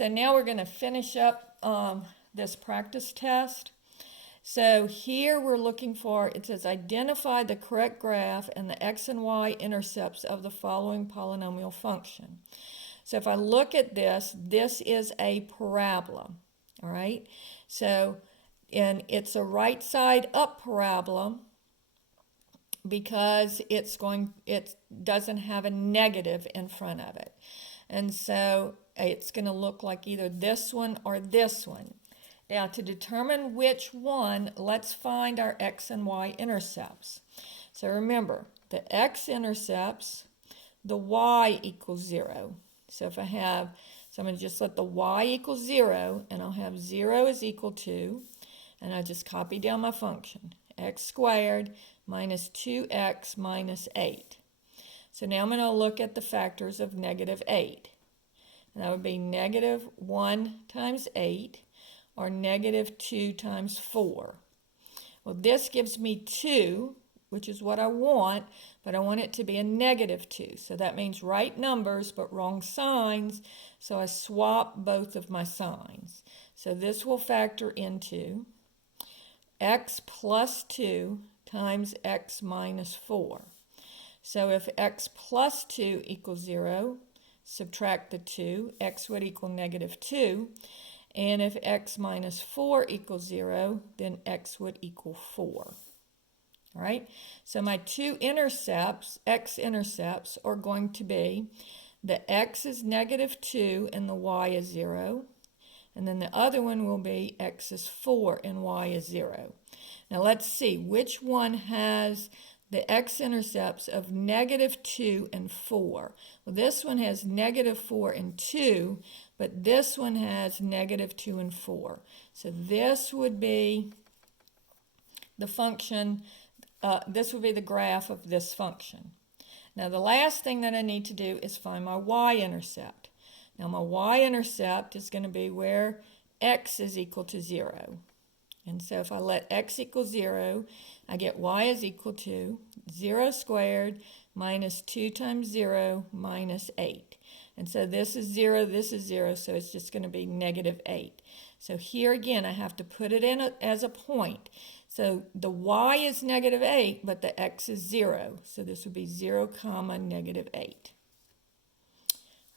So now we're going to finish up this practice test. So here we're looking for, it says identify the correct graph and the x and y intercepts of the following polynomial function. So if I look at this, this is a parabola, all right? So, and it's a right side up parabola because it doesn't have a negative in front of it. And so it's going to look like either this one or this one. Now to determine which one, let's find our x and y intercepts. So remember, the x-intercepts, the y equals 0. So if so I'm going to just let the y equal 0, and I'll have 0 is equal to, and I just copy down my function, x squared minus 2x minus 8. So now I'm going to look at the factors of negative 8. And that would be negative 1 times 8, or negative 2 times 4. Well, this gives me 2, which is what I want, but I want it to be a negative 2. So that means right numbers, but wrong signs. So I swap both of my signs. So this will factor into x plus 2 times x minus 4. So if x plus 2 equals 0, subtract the 2, x would equal negative 2. And if x minus 4 equals 0, then x would equal 4. All right, so my two intercepts, x-intercepts, are going to be the x is negative 2 and the y is 0. And then the other one will be x is 4 and y is 0. Now let's see which one has the x-intercepts of negative 2 and 4. Well, this one has negative 4 and 2, but this one has negative 2 and 4. So this would be the function, this would be the graph of this function. Now the last thing that I need to do is find my y-intercept. Now my y-intercept is going to be where x is equal to 0. And so if I let x equal 0, I get y is equal to 0 squared minus 2 times 0 minus 8. And so this is 0, so it's just going to be negative 8. So here again, I have to put it in as a point. So the y is negative 8, but the x is 0. So this would be 0 comma negative 8.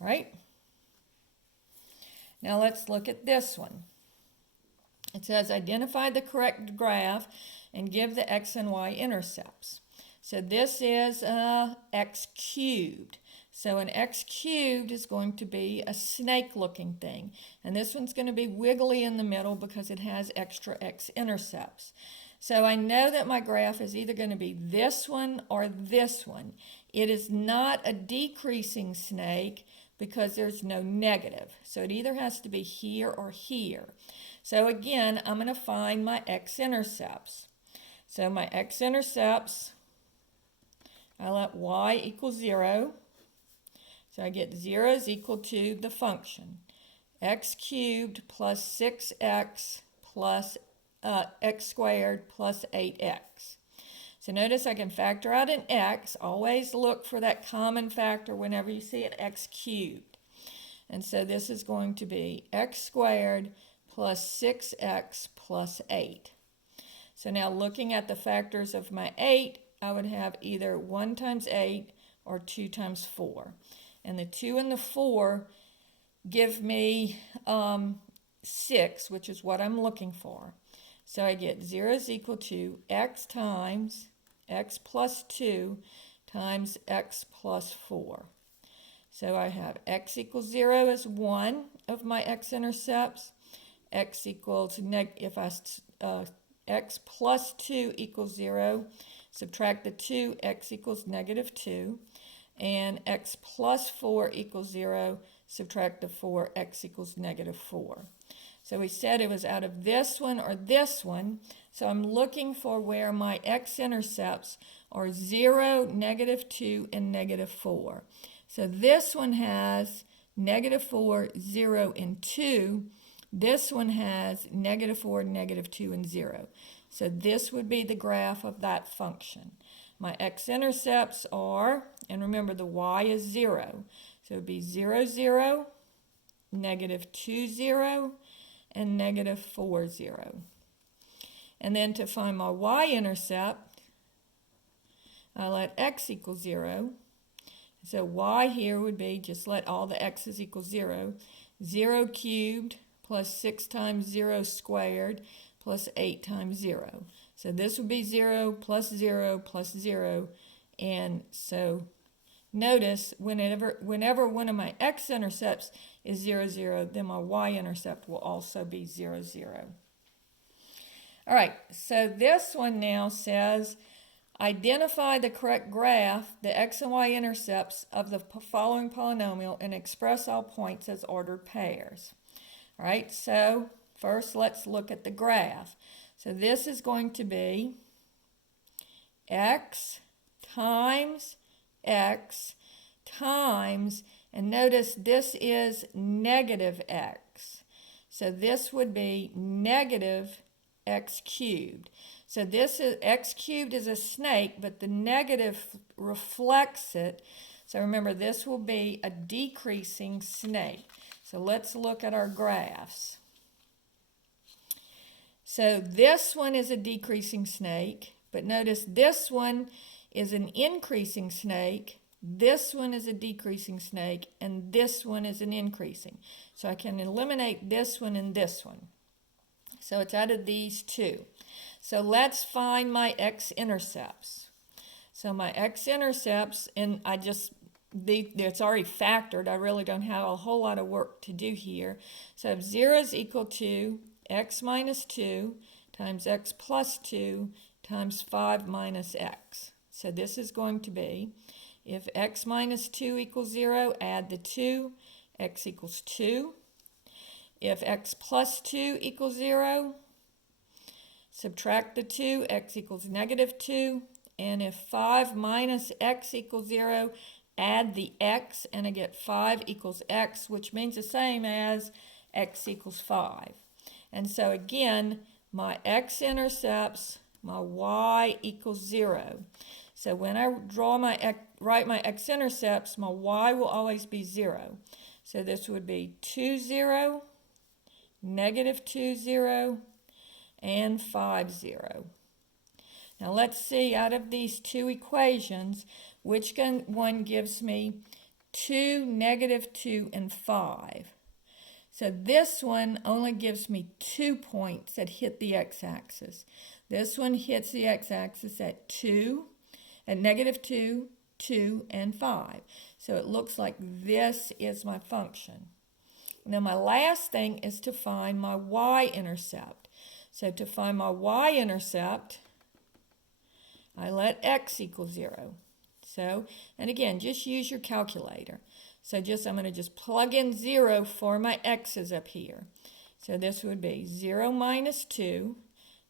All right. Now let's look at this one. It says identify the correct graph and give the x and y intercepts. So this is x cubed. So an x cubed is going to be a snake-looking thing. And this one's going to be wiggly in the middle because it has extra x-intercepts. So I know that my graph is either going to be this one or this one. It is not a decreasing snake because there's no negative. So it either has to be here or here. So again, I'm going to find my x-intercepts. So my x-intercepts, I let y equal 0. So I get 0 is equal to the function x cubed plus 6x plus x squared plus 8x. So notice I can factor out an x. Always look for that common factor whenever you see an x cubed. And so this is going to be x squared plus 6x plus 8. So now looking at the factors of my 8, I would have either 1 times 8 or 2 times 4. And the 2 and the 4 give me 6, which is what I'm looking for. So I get 0 is equal to x times x plus 2 times x plus 4. So I have x equals 0 as one of my x-intercepts. X equals, x plus 2 equals 0. Subtract the 2, x equals negative 2. And x plus 4 equals 0. Subtract the 4, x equals negative 4. So we said it was out of this one or this one. So I'm looking for where my x-intercepts are 0, negative 2, and negative 4. So this one has negative 4, 0, and 2. This one has negative 4, negative 2, and 0. So this would be the graph of that function. My x-intercepts are, and remember the y is 0. So it would be 0, 0, negative 2, 0, and negative 4, 0. And then to find my y-intercept, I let x equal 0. So y here would be, just let all the x's equal 0. 0 cubed plus 6 times 0 squared plus 8 times 0. So this would be 0 plus 0 plus 0. And so notice whenever one of my x-intercepts is 0, 0, then my y-intercept will also be 0, 0. All right, so this one now says, identify the correct graph, the x and y intercepts of the following polynomial, and express all points as ordered pairs. All right, so first let's look at the graph. So this is going to be x times x times, and notice this is negative x. So this would be negative x cubed. So this is x cubed is a snake, but the negative reflects it. So remember, this will be a decreasing snake. So let's look at our graphs. So this one is a decreasing snake, but notice this one is an increasing snake, this one is a decreasing snake, and this one is an increasing. So I can eliminate this one and this one. So it's out of these two. So let's find my x-intercepts. So my x-intercepts, and it's already factored. I really don't have a whole lot of work to do here. So if 0 is equal to x minus 2 times x plus 2 times 5 minus x. So this is going to be, if x minus 2 equals 0, add the 2, x equals 2. If x plus 2 equals 0, subtract the 2, x equals negative 2. And if 5 minus x equals 0, add the x, and I get 5 equals x, which means the same as x equals 5. And so again, my x-intercepts, my y equals 0. So when I write my x-intercepts, my y will always be 0. So this would be 2, 0, negative 2, 0, and 5, 0. Now let's see, out of these two equations, which one gives me 2, negative 2, and 5. So this one only gives me 2 points that hit the x-axis. This one hits the x-axis at 2, at negative 2, 2, and 5. So it looks like this is my function. Now my last thing is to find my y-intercept. So to find my y-intercept, I let x equal 0. So, and again, just use your calculator. So I'm going to just plug in 0 for my x's up here. So this would be 0 minus 2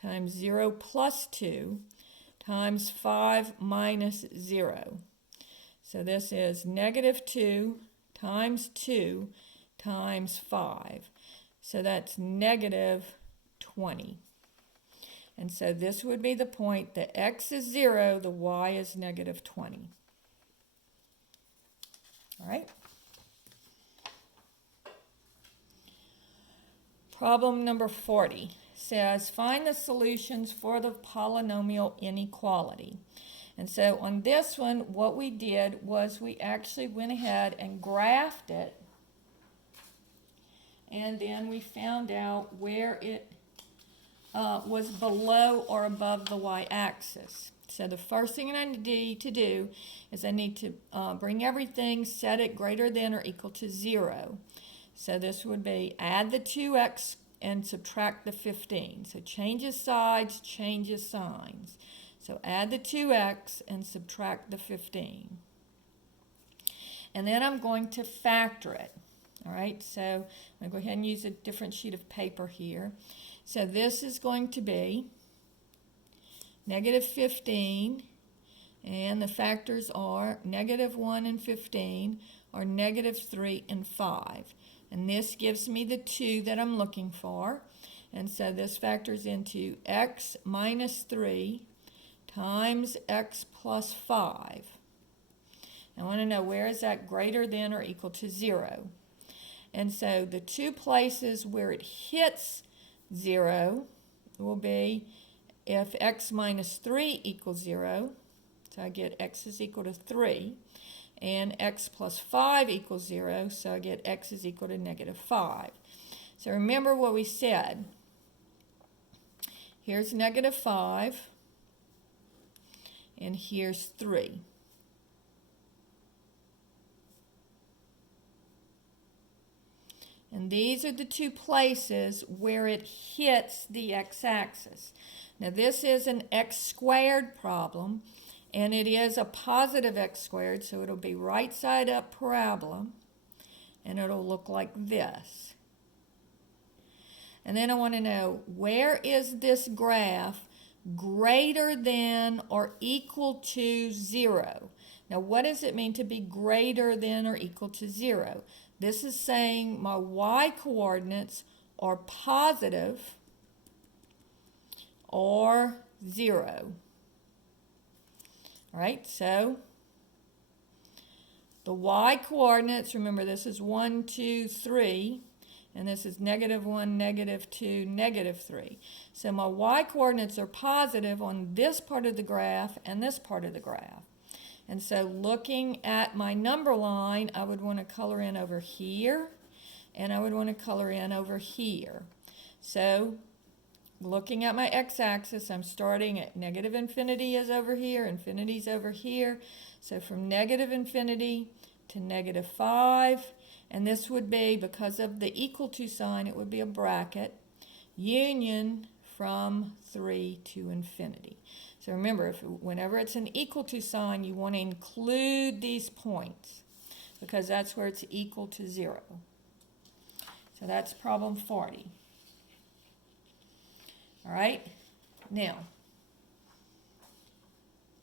times 0 plus 2 times 5 minus 0. So this is negative 2 times 2 times 5. So that's negative 20. And so this would be the point that x is 0, the y is negative 20. All right. Problem number 40 says, find the solutions for the polynomial inequality. And so on this one, what we did was we actually went ahead and graphed it, and then we found out where it was below or above the y-axis. So the first thing I need to do is I need to bring everything, set it greater than or equal to 0. So this would be add the 2x and subtract the 15. So changes sides, changes signs. So add the 2x and subtract the 15. And then I'm going to factor it. All right, so I'm going to go ahead and use a different sheet of paper here. So this is going to be negative 15, and the factors are negative 1 and 15, or negative 3 and 5. And this gives me the 2 that I'm looking for. And so this factors into x minus 3 times x plus 5. I want to know, where is that greater than or equal to 0? And so the two places where it hits 0 will be if x minus 3 equals 0, so I get x is equal to 3, and x plus 5 equals 0, so I get x is equal to negative 5. So remember what we said. Here's negative 5, and here's 3. And these are the two places where it hits the x-axis. Now this is an x squared problem, and it is a positive x squared, so it'll be right side up parabola, and it'll look like this. And then I want to know, where is this graph greater than or equal to 0? Now what does it mean to be greater than or equal to 0? This is saying my y-coordinates are positive or 0. All right, so the y-coordinates, remember this is 1, 2, 3, and this is negative 1, negative 2, negative 3. So my y-coordinates are positive on this part of the graph and this part of the graph. And so looking at my number line, I would want to color in over here, and I would want to color in over here. So looking at my x-axis, I'm starting at negative infinity is over here, infinity is over here. So from negative infinity to negative 5, and this would be, because of the equal to sign, it would be a bracket, union from 3 to infinity. So remember, whenever it's an equal to sign, you want to include these points because that's where it's equal to 0. So that's problem 40. All right, now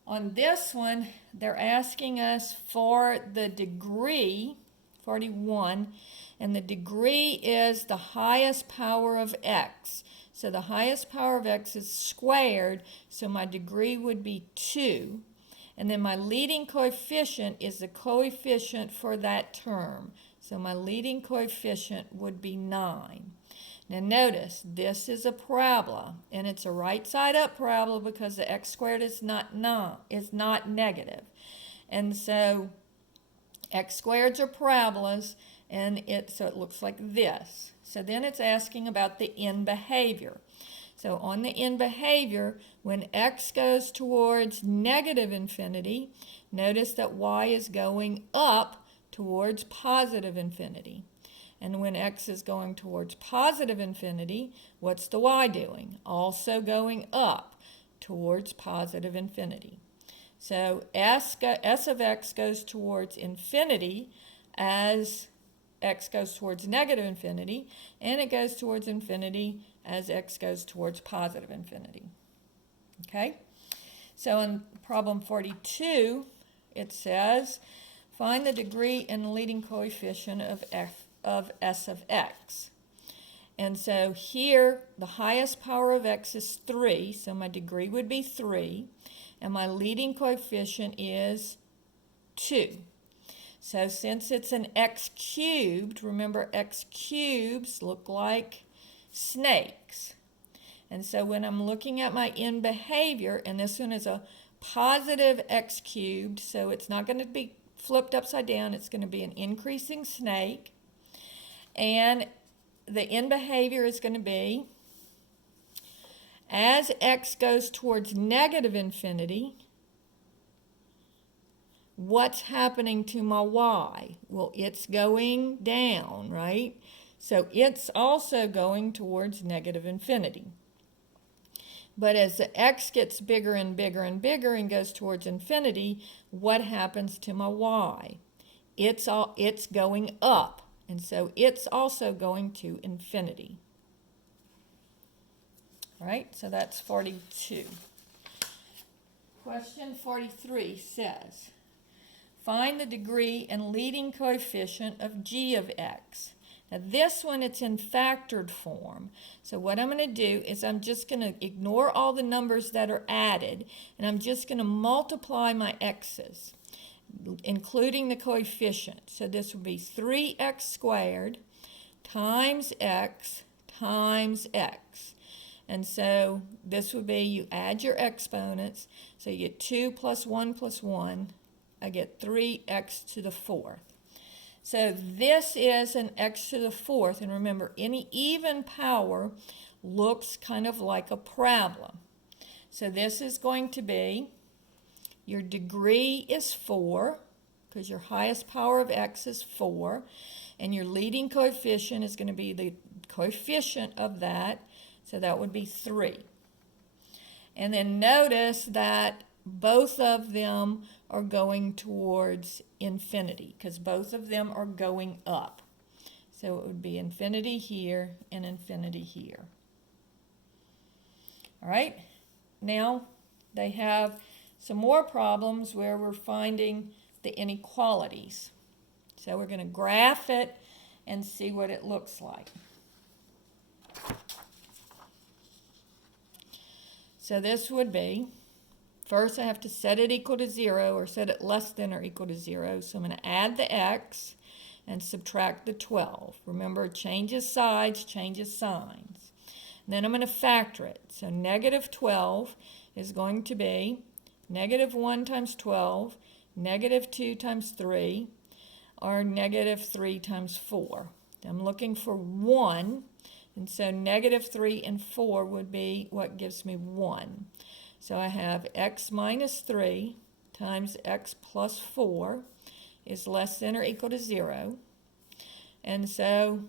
on this one, they're asking us for the degree, 41, and the degree is the highest power of x. So the highest power of x is squared, so my degree would be 2. And then my leading coefficient is the coefficient for that term. So my leading coefficient would be 9. Now notice, this is a parabola, and it's a right side up parabola because the x squared is not negative. And so x squareds are parabolas, and so it looks like this. So then it's asking about the end behavior. So on the end behavior, when x goes towards negative infinity, notice that y is going up towards positive infinity. And when x is going towards positive infinity, what's the y doing? Also going up towards positive infinity. So s of x goes towards infinity as x goes towards negative infinity, and it goes towards infinity as x goes towards positive infinity. Okay? So in problem 42, it says, find the degree and leading coefficient of s of x. And so here, the highest power of x is 3, so my degree would be 3, and my leading coefficient is 2. So since it's an x cubed, remember x cubes look like snakes. And so when I'm looking at my end behavior, and this one is a positive x cubed, so it's not going to be flipped upside down, it's going to be an increasing snake. And the end behavior is going to be, as x goes towards negative infinity, what's happening to my y? Well, it's going down, right? So it's also going towards negative infinity. But as the x gets bigger and bigger and bigger and goes towards infinity, what happens to my y? It's going up, and so it's also going to infinity. All right, so that's 42. Question 43 says, find the degree and leading coefficient of g of x. Now this one, it's in factored form. So what I'm going to do is I'm just going to ignore all the numbers that are added, and I'm just going to multiply my x's, including the coefficient. So this would be 3x squared times x times x. And so this would be, you add your exponents, so you get 2 plus 1 plus 1. I get 3x to the fourth. So this is an x to the fourth, and remember, any even power looks kind of like a parabola. So this is going to be, your degree is 4, because your highest power of x is 4, and your leading coefficient is going to be the coefficient of that, so that would be 3. And then notice that both of them are going towards infinity, because both of them are going up. So it would be infinity here and infinity here. All right, now they have some more problems where we're finding the inequalities. So we're going to graph it and see what it looks like. So this would be, first I have to set it equal to 0 or set it less than or equal to 0. So I'm going to add the x and subtract the 12. Remember, changes sides, changes signs. And then I'm going to factor it. So negative 12 is going to be negative 1 times 12, negative 2 times 3, or negative 3 times 4. I'm looking for 1. And so negative 3 and 4 would be what gives me 1. So I have x minus 3 times x plus 4 is less than or equal to 0. And so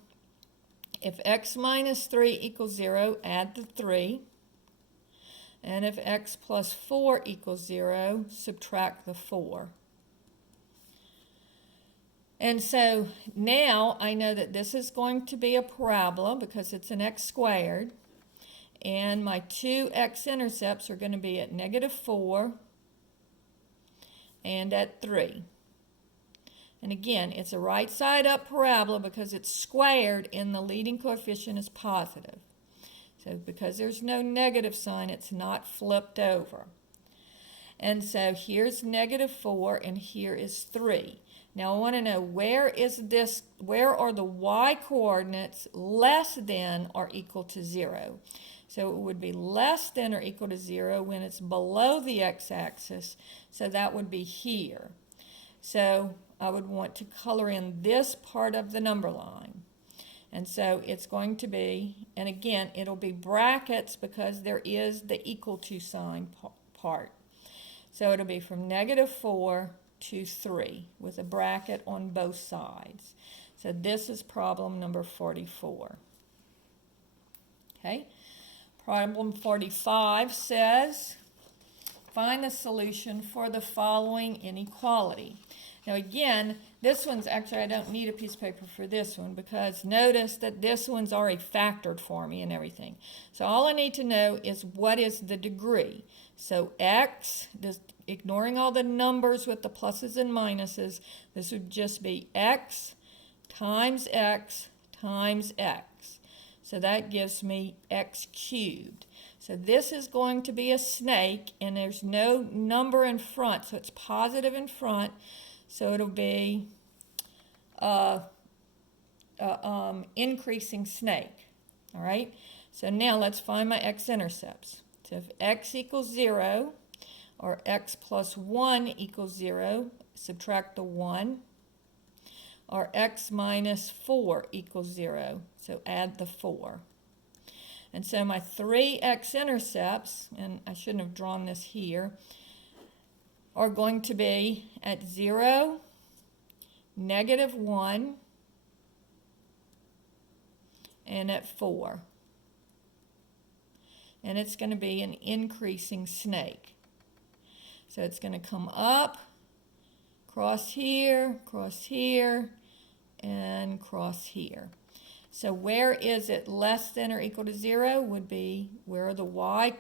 if x minus 3 equals 0, add the 3. And if x plus 4 equals 0, subtract the 4. And so now I know that this is going to be a parabola because it's an x squared. And my two x-intercepts are going to be at negative 4 and at 3. And again, it's a right side up parabola because it's squared and the leading coefficient is positive. So because there's no negative sign, it's not flipped over. And so here's negative 4 and here is 3. Now I want to know, where are the y coordinates less than or equal to 0? So it would be less than or equal to 0 when it's below the x-axis, so that would be here. So I would want to color in this part of the number line. And so it's going to be, and again, it'll be brackets because there is the equal to sign part. So it'll be from negative 4 to 3 with a bracket on both sides. So this is problem number 44. Okay. Problem 45 says, find the solution for the following inequality. Now again, this one's actually, I don't need a piece of paper for this one because notice that this one's already factored for me and everything. So all I need to know is what is the degree. So x, just ignoring all the numbers with the pluses and minuses, this would just be x times x times x. So that gives me x cubed. So this is going to be a snake, and there's no number in front, so it's positive in front. So it'll be increasing snake. All right. So now let's find my x-intercepts. So if x equals 0, or x plus 1 equals 0, subtract the 1. Or x minus 4 equals 0, so add the 4. And so my three x-intercepts, and I shouldn't have drawn this here, are going to be at 0, negative 1, and at 4. And it's going to be an increasing snake. So it's going to come up, cross here, and cross here. So where is it less than or equal to 0 would be where the y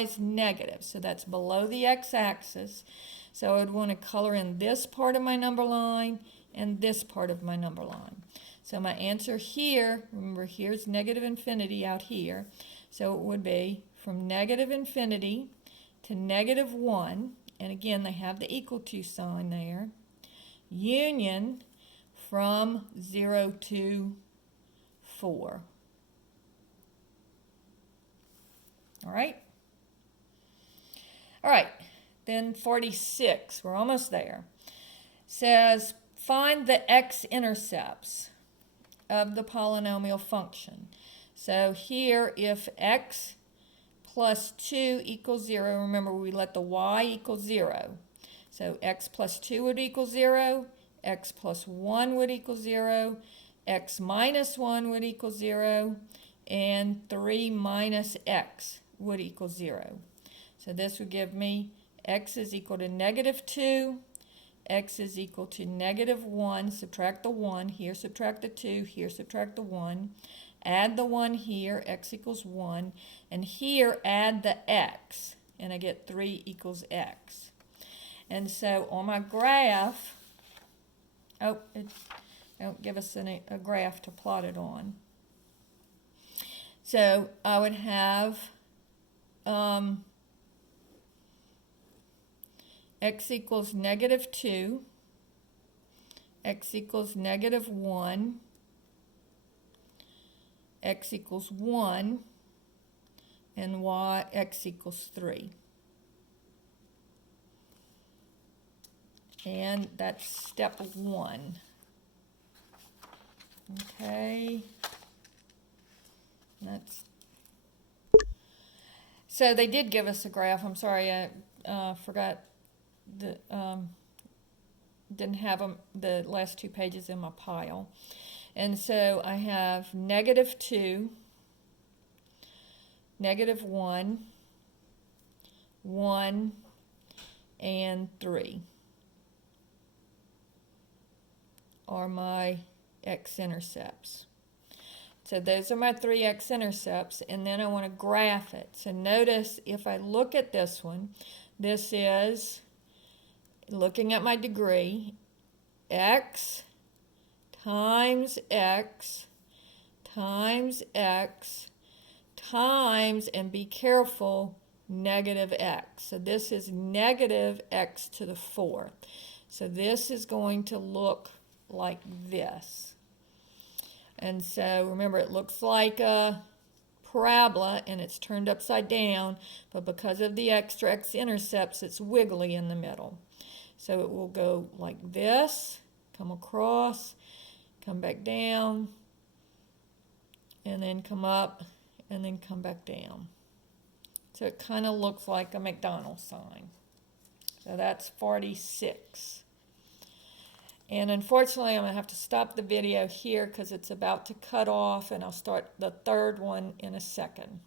is negative. So that's below the x-axis. So I would want to color in this part of my number line and this part of my number line. So my answer here, remember here's negative infinity out here. So it would be from negative infinity to negative 1. And again, they have the equal to sign there. Union from 0 to 4. All right? All right, then 46, we're almost there. Says, find the x-intercepts of the polynomial function. So here, if x plus 2 equals 0, remember we let the y equal 0. So x plus 2 would equal 0, x plus 1 would equal 0, x minus 1 would equal 0, and 3 minus x would equal 0. So this would give me x is equal to negative 2, x is equal to negative 1, subtract the 1, here subtract the 2, here subtract the 1, add the 1 here, x equals 1, and here add the x, and I get 3 equals x. And so on my graph, it don't give us a graph to plot it on. So I would have x equals negative 2, x equals negative 1, x equals 1, and x equals 3. And that's step 1. Okay. So they did give us a graph. I'm sorry, I forgot didn't have the last 2 pages in my pile. And so I have negative 2, negative 1, 1, and 3 are my x-intercepts. So those are my 3 x-intercepts, and then I want to graph it. So notice if I look at this one, this is, looking at my degree, x times x times x times, and be careful, negative x. So this is negative x to the 4th. So this is going to look like this. And so remember, it looks like a parabola and it's turned upside down, but because of the extra x-intercepts, it's wiggly in the middle. So it will go like this, come across, come back down, and then come up, and then come back down. So it kind of looks like a McDonald's sign. So that's 46. And unfortunately, I'm going to have to stop the video here because it's about to cut off, and I'll start the third one in a second.